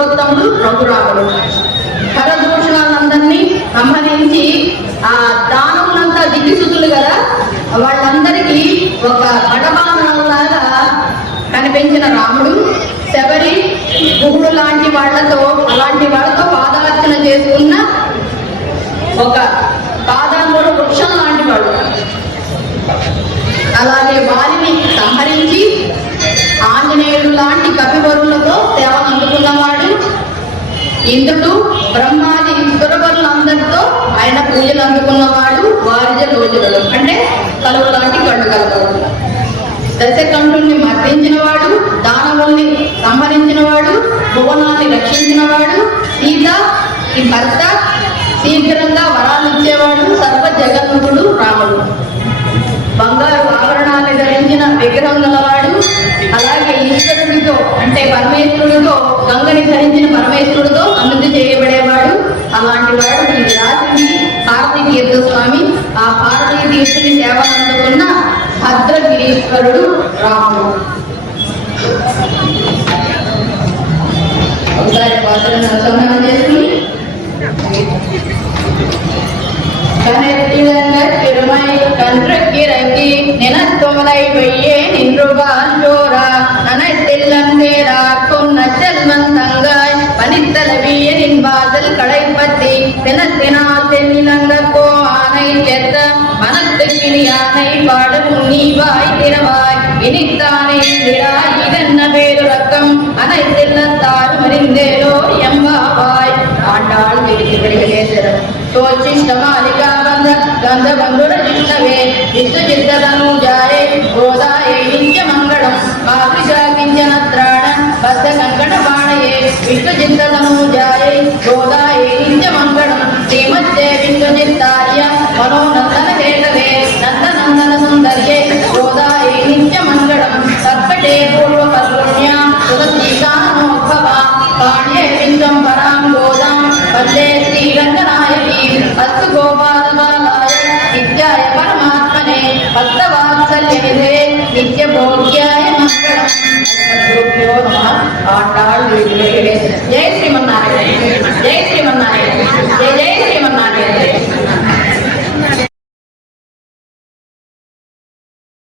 పురుషోత్తముడు రఘురాముడు. కరదూషణాలందరినీ సంహరించి ఆ దానవులంతా దిగ్గుసుతులు కదా, వాళ్ళందరికీ ఒక బడబానలాగా కనిపించిన రాముడు శబరి గుహుడు లాంటి అలాంటి వాళ్ళతో పాదార్చన చేసుకున్న ఒక పాదాంబుర వృక్షం లాంటి వాడు. అలాగే వారిని సంహరించి ఆంజనేయుడు లాంటి కపివరులతో సేవను అందుకున్నవాడు. ఇంద్రుడు బ్రహ్మాది సురవరులందరితో ఆయన పూజలు అందుకున్నవాడు. వారిజ రోజులు అంటే కలువు లాంటి కళ్ళు కలవాడు. దశకంఠుల్ని మర్దించినవాడు, దానవుల్ని సంహరించినవాడు, భువనాన్ని రక్షించినవాడు, సీత ఈ భర్త శీఘ్రంగా వరాలు ఇచ్చేవాడు, సర్వ జగన్ముఖుడు రాముడు. బంగారు ఆభరణాన్ని ధరించిన విగ్రహం గలవాడు. అలాగే ఈశ్వరుడితో అంటే పరమేశ్వరుడితో, గంగని ధరించిన పరమేశ్వరుడితో అనుమతి చేయబడేవాడు. అలాంటి వాడు ఈ రాత్రి భారతీ తీర్థ స్వామి. ఆ భారతీ తీర్థుని సేవ అందుకున్న భద్రగిరీశ్వరుడు రాముడు. ఒకసారి పాత్రను అనుసంధానం చేసుకుని பெருமை கன்றுக்கிறங்கி நினத்தோலை வையே நின்றுவாஞ்சோர நனத்தெல்லந்தேரா கொன்ன செல்வன் தங்காய் பனித்தலவிய நின்பாதல் களைப்பத்தி தினத்தினால் தென்னிலங்கோ ஆனை செத்த மனத்துக்கினி யானை பாடும் நீவாய் திறவாய் இனித்தானே திராய் இதென்ன பேருறக்கம் அனைத்தெல்லத்தாறு மறிந்தேலோ எம்பாவாய் ஆண்டாள் திருச்சிபடிகளேசரம் तोचिष्टमालिका बंध गंध बंधुर जिष्णवे विश्वचित्ततनुजाये गोदाये नित्य मंगलम मातृशा किंचन त्राण बद्ध कंकण बाणये विश्वचित्ततनुजाये गोदाये नित्य मंगलम श्रीमत्ते विश्वचित्तार्य मनोनंदन हेतवे नंदनंदन सुंदर्ये गोदाये नित्य मंगलम तत्पटे पूर्व पल्गुण्या सुदतीकानोद्भवा पाण्ये विश्वं परां गोदां वन्दे श्रीरङ्गनायकी अस्तु गोपालबालाय नित्याय परमात्मने भक्तवात्सल्यनिधे नित्यभोग्याय मङ्गलम्. आண்டாள்